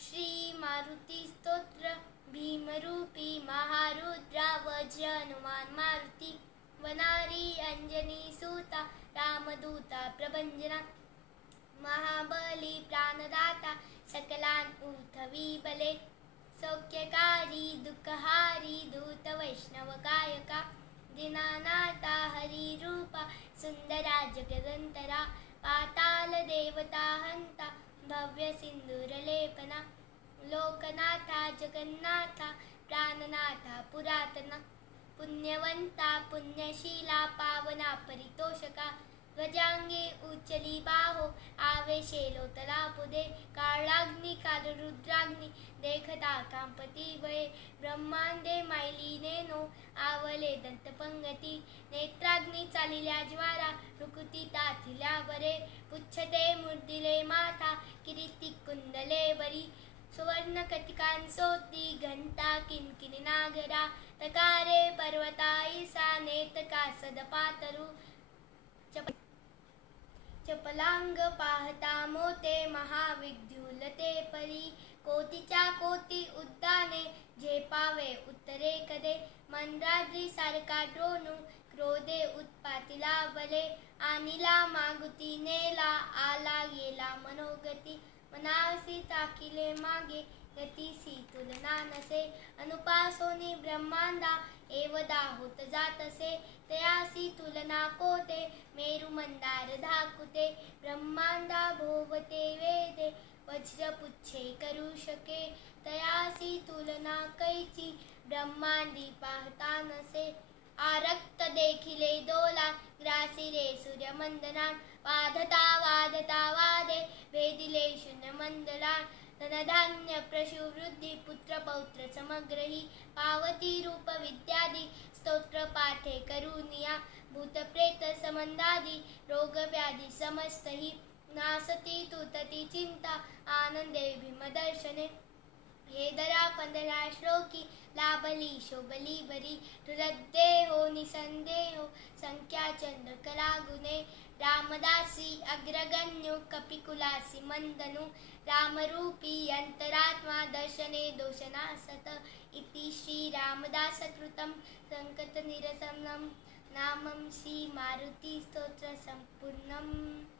श्री मारुती स्तोत्र भीमरूपी महारुद्रा वज्र हनुमान मारुती वनारी अंजनी सूता रामदूता प्रभंजना महाबली प्राणदाता सकलान उठवी बले सौख्यकारी दुःखहारी दूत वैष्णव कायका दीनानाथा हरिरूपा सुंदरा जगदंतरा पाताल देवता हंता भव्य सिंदूरलेपना लोकनाथा जगन्नाथा प्राणनाथा पुरातना पुण्यवंता पुण्यशीला पावना परितोषका ध्वजांगे उचली बाहो आवेशे लोतला पुदे काळाग्नी कालरुद्राग्नी देखता कांपती वये ब्रह्मांडे मायलीनेनो आवले दंतपंगती नेत्राग्नी चालिल्या ज्वारा रुकुती ताथिल्या बरे पुच्छते मुर्दिले माथा किरीटी कुंडले बरी सुवर्ण कटिकांसोती घंटा किनकिनी नागरा तकारे पर्वता ईसा नेतका सदपातरू चपलांग पाहता मोते महाविद्युलते परी कोटीच्या कोटी उद्दाने झेपावे उत्तरे कदे मंद्राद्री सारखा ड्रोनू क्रोधे उत्पातीला बले आनिला मागुती नेला आला गेला मनोगती मनासी ताकिले मागे गतीसी तुलना नसे अनुपासोनी ब्रह्मांडा एवदा होत जातसे तयासी तुलना कोते मेरु मंदार धाकुते ब्रह्मांडा भोवते वेदे वज्रपुच्छे करू शके तयासी तुलना कैची ब्रह्मांडी पाहता नसे आरक्त देखिले दोला ग्रासिले सूर्यमंदनान वादता वादता वादे वेदिले शून्य मंदलान धनधान्य प्रशुवृद्धी पुत्र पौत्र समग्रही पावती रूप विद्यादी स्तोत्र पाठे करुनिया भूतप्रेत समंदादी रोग व्याधी समस्तही नासती तुतती चिंता आनंदे भीमदर्शने हे दरा 15 श्लोकी लाभली शोभली बरी हृदयदेहो निसंदेहो संख्या चंद्र कलागुणे रामदासी अग्रगण्यो कपिकुलासी मंदनु रामरूपी अंतरात्मा दर्शने दोषनासत इति श्री रामदास कृतं संकट निरसनं नामं श्री मारुती स्तोत्र संपूर्णम्।